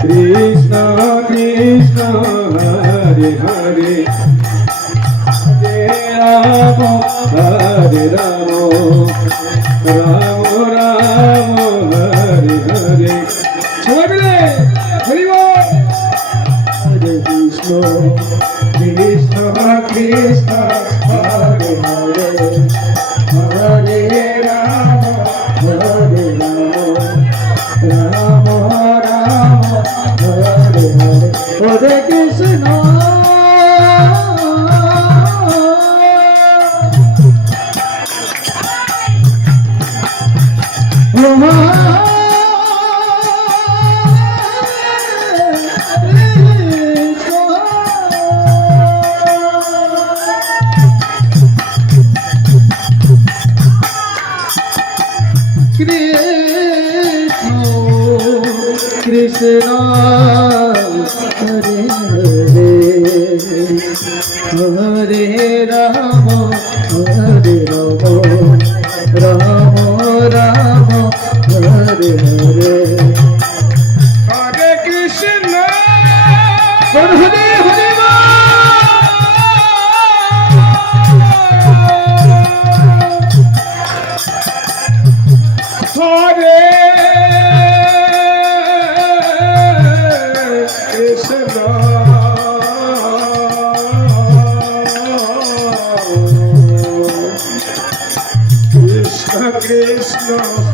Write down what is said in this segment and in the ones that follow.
কৃষ্ণ কৃষ্ণ হরে হরে রাম হরে রাম রাম রাম হরে হরে সবাই মিলে হরি বল হরে কৃষ্ণ কৃষ্ণ কৃষ্ণ হরে হরে হরে রাম হরে রাম রাম রাম হরে হরে হরে কৃষ্ণ কৃষ্ণ হরে হরে হরে রাম হরে রাম রাম রাম হরে হরে হরে কৃষ্ণ হরে হরে হরে কৃষ্ণ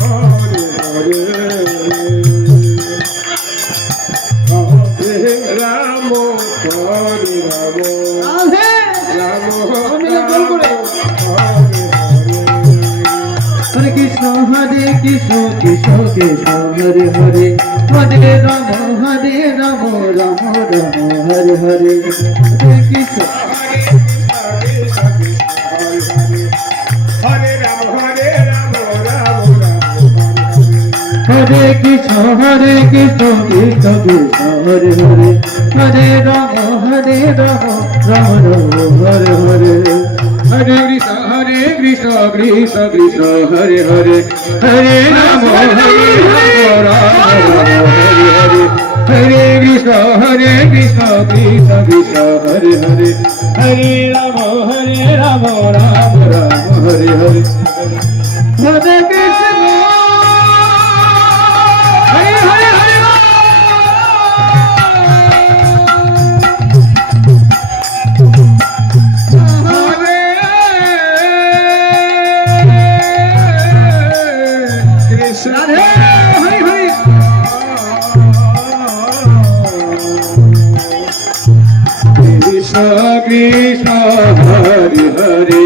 হরে হরে হরে রাম হরে রাম রাম হরে কৃষ্ণ কৃষ্ণ কৃষ্ণ কৃষ্ণ হরে হরে হরে রাম রাম রাম হরে হরে কৃষ্ণ হরে রাম হরে কৃষ্ণ কৃষ্ণ কৃষ্ণ হরে হরে হরে রাম রাম রাম হরে হরে হরে কৃষ্ণ কৃষ্ণ কৃষ্ণ হরে হরে হরে রাম রাম রাম হরে হরে হরে কৃষ্ণ কৃষ্ণ কৃষ্ণ হরে হরে হরে রাম রাম রাম হরে হরে হরে কৃষ্ণ কৃষ্ণ হরে হরে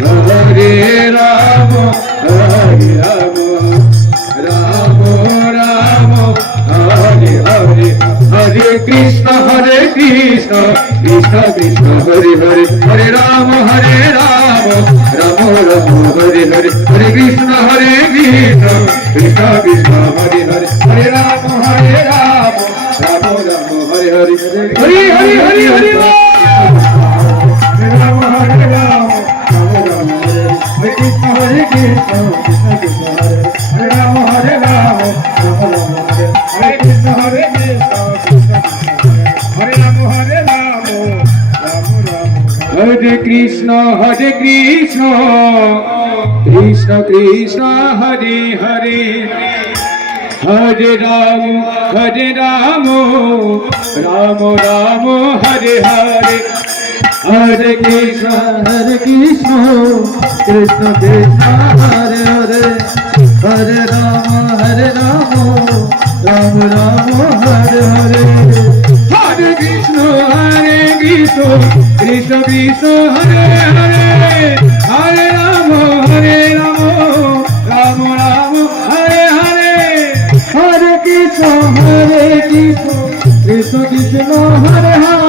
হরে রাম হরে রাম রাম রাম হরে হরে হরে কৃষ্ণ কৃষ্ণ কৃষ্ণ হরে হরে হরে রাম রাম রাম হরে হরে হরে কৃষ্ণ কৃষ্ণ কৃষ্ণ কৃষ্ণ হরে হরে হরে রাম রাম রাম রাম হরে হরে হরি হরি হরি হরি রাম হরে রাম রাম রাম হরে কৃষ্ণ কৃষ্ণ কৃষ্ণ হরে হরে রাম রাম রাম হরে হরে কৃষ্ণ কৃষ্ণ হরে রাম রাম হরে কৃষ্ণ কৃষ্ণ কৃষ্ণ হরে হরে হরে রাম রাম রাম হরে হরে হরে কৃষ্ণ কৃষ্ণ কৃষ্ণ হরে হরে হরে রাম রাম রাম হরে হরে হরে কৃষ্ণ কৃষ্ণ কৃষ্ণ হরে হরে হরে রাম রাম রাম হরে হরে হরে কৃষ্ণ কৃষ্ণ কৃষ্ণ হরে হরে